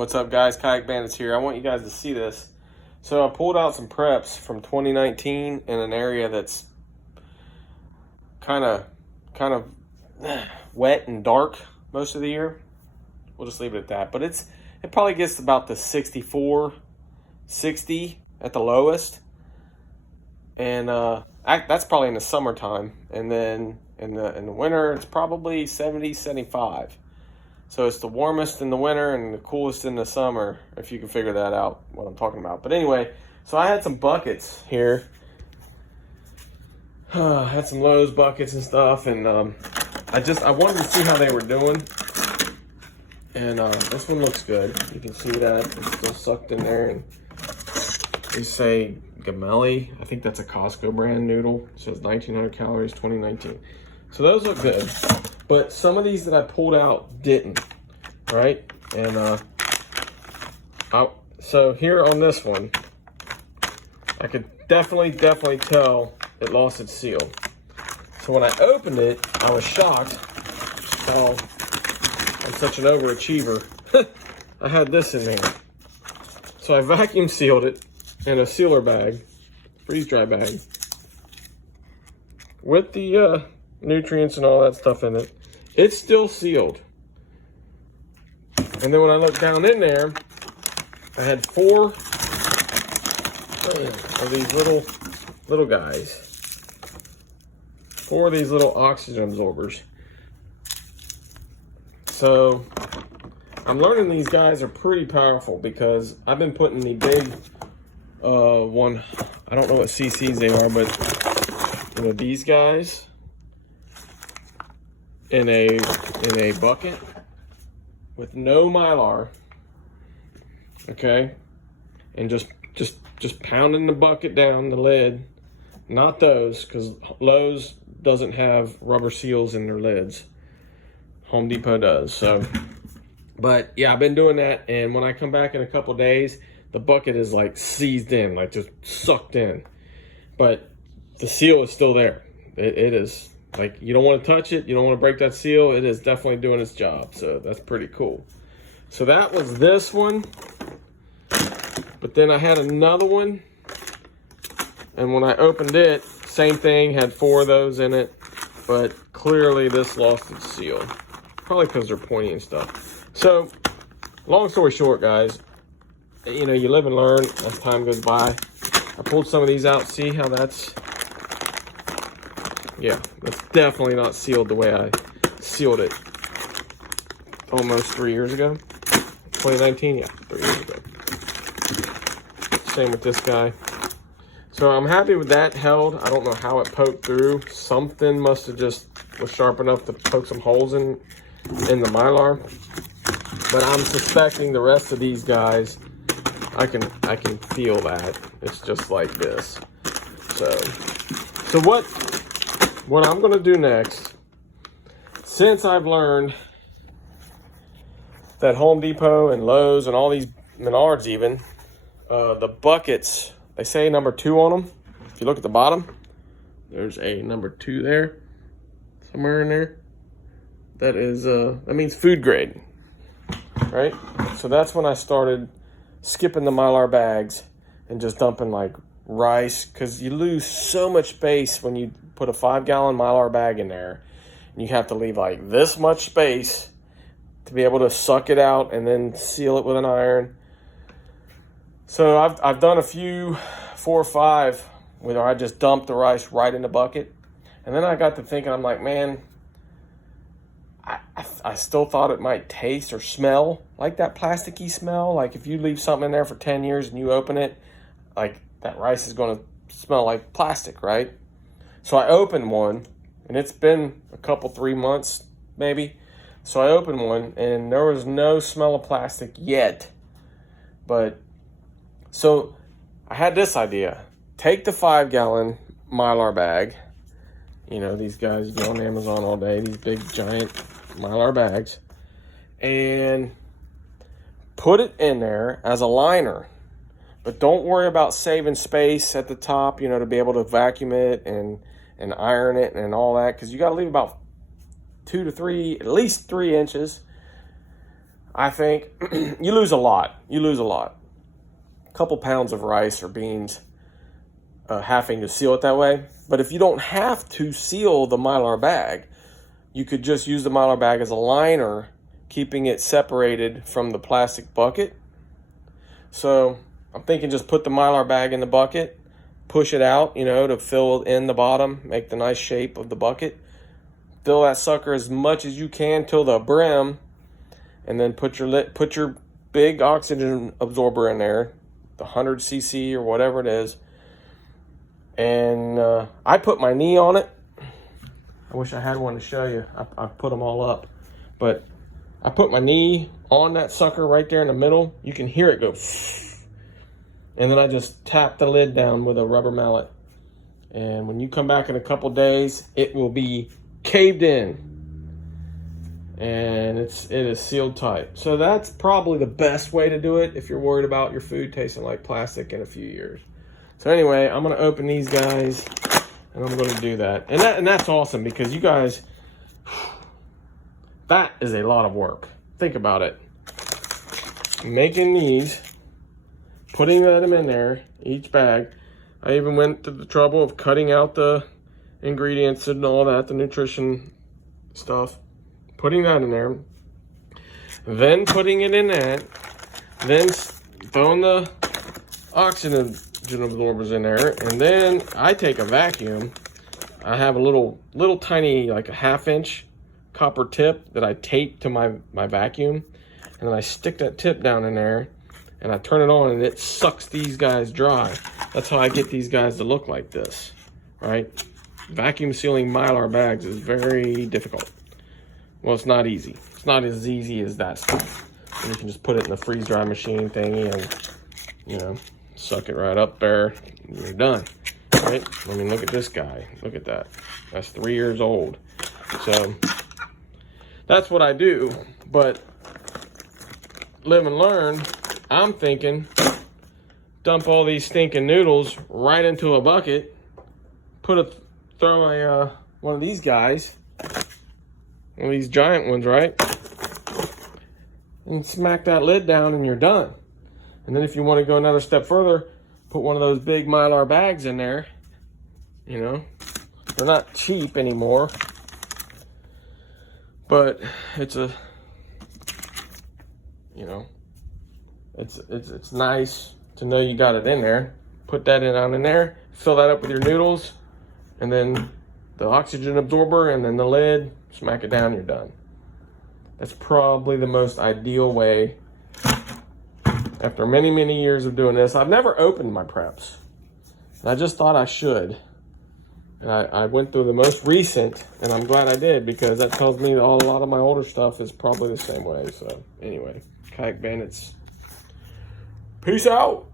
What's up, guys? Kayak Bandits here. I want you guys to see this. So I pulled out some preps from 2019 in an area that's kind of wet and dark most of the year. We'll just leave it at that. But it probably gets about the 64, 60 at the lowest, and that's probably in the summertime. And then in the winter, it's probably 70, 75. So it's the warmest in the winter and the coolest in the summer, if you can figure that out, what I'm talking about. But anyway, so I had some buckets here. I had some Lowe's buckets and stuff, and I wanted to see how they were doing. And this one looks good. You can see that it's still sucked in there. And they say Gamelli. I think that's a Costco brand noodle. It says 1,900 calories, 2019. So those look good. But some of these that I pulled out didn't, right? And so here on this one, I could definitely tell it lost its seal. So when I opened it, I was shocked. Oh, I'm such an overachiever. I had this in there. So I vacuum sealed it in a sealer bag, freeze dry bag, with the nutrients and all that stuff in it. It's still sealed. And then when I looked down in there, I had 4 of these little guys. 4 of these little oxygen absorbers. So I'm learning these guys are pretty powerful, because I've been putting the big one, I don't know what cc's they are, but you know, these guys in a bucket with no Mylar, okay, and just pounding the bucket down, the lid. Not those, because Lowe's doesn't have rubber seals in their lids. Home Depot does. So, but yeah, I've been doing that, and when I come back in a couple days, the bucket is like seized in, like just sucked in, but the seal is still there. It is. Like, you don't want to touch it. You don't want to break that seal. It is definitely doing its job. So that's pretty cool. So that was this one. But then I had another one. And when I opened it, same thing. Had 4 of those in it. But clearly this lost its seal. Probably because they're pointy and stuff. So, long story short, guys. You know, you live and learn as time goes by. I pulled some of these out. See how that's... Yeah, that's definitely not sealed the way I sealed it almost 3 years ago. 2019, yeah, 3 years ago. Same with this guy. So I'm happy with that held. I don't know how it poked through. Something must have just was sharp enough to poke some holes in the Mylar. But I'm suspecting the rest of these guys, I can feel that. It's just like this. So what I'm going to do next, since I've learned that Home Depot and Lowe's and all these Menards even, the buckets, they say number 2 on them. If you look at the bottom, there's a number 2 there, somewhere in there. That is, that means food grade, right? So that's when I started skipping the Mylar bags and just dumping like rice, because you lose so much space when you put a 5-gallon Mylar bag in there, and you have to leave like this much space to be able to suck it out and then seal it with an iron. So I've done a few, 4 or 5, where I just dumped the rice right in the bucket. And then I got to thinking, I'm like, man, I still thought it might taste or smell like that plasticky smell. Like if you leave something in there for 10 years and you open it, like that rice is going to smell like plastic, right? So I opened one, and it's been a couple, 3 months maybe. So I opened one, and there was no smell of plastic yet. But, so I had this idea. Take the 5-gallon Mylar bag. You know, these guys, you go on Amazon all day, these big, giant Mylar bags. And put it in there as a liner. But don't worry about saving space at the top, you know, to be able to vacuum it and iron it and all that, because you got to leave about 2 to 3, at least 3 inches. I think you lose a lot. You lose a lot. A couple pounds of rice or beans having to seal it that way. But if you don't have to seal the Mylar bag, you could just use the Mylar bag as a liner, keeping it separated from the plastic bucket. So I'm thinking just put the Mylar bag in the bucket, push it out, you know, to fill in the bottom, make the nice shape of the bucket. Fill that sucker as much as you can till the brim, and then put your big oxygen absorber in there, the 100 cc or whatever it is. And I put my knee on it. I wish I had one to show you. I put them all up, but I put my knee on that sucker right there in the middle. You can hear it go, and then I just tap the lid down with a rubber mallet. And when you come back in a couple days, it will be caved in, and it is sealed tight. So that's probably the best way to do it if you're worried about your food tasting like plastic in a few years. So anyway, I'm gonna open these guys, and I'm gonna do that. And that's awesome, because you guys, that is a lot of work. Think about it. Making these, putting them in there, each bag. I even went to the trouble of cutting out the ingredients and all that, the nutrition stuff, putting that in there, then putting it in that, then throwing the oxygen absorbers in there, and then I take a vacuum. I have a little tiny, like a 1/2 inch copper tip that I tape to my vacuum, and then I stick that tip down in there, and I turn it on, and it sucks these guys dry. That's how I get these guys to look like this, right? Vacuum sealing Mylar bags is very difficult. Well, it's not easy. It's not as easy as that stuff. And you can just put it in the freeze dry machine thingy and, you know, suck it right up there, and you're done, right? I mean, look at this guy. Look at that. That's 3 years old. So that's what I do. But live and learn. I'm thinking, dump all these stinking noodles right into a bucket, throw one of these guys, one of these giant ones, right? And smack that lid down, and you're done. And then if you want to go another step further, put one of those big Mylar bags in there. You know, they're not cheap anymore, but it's a, you know, it's nice to know you got it in there. Put that in there, fill that up with your noodles, and then the oxygen absorber, and then the lid, smack it down, you're done. That's probably the most ideal way. After many, many years of doing this, I've never opened my preps. And I just thought I should. And I went through the most recent, and I'm glad I did, because that tells me that a lot of my older stuff is probably the same way. So anyway, Kayak Bandits, peace out.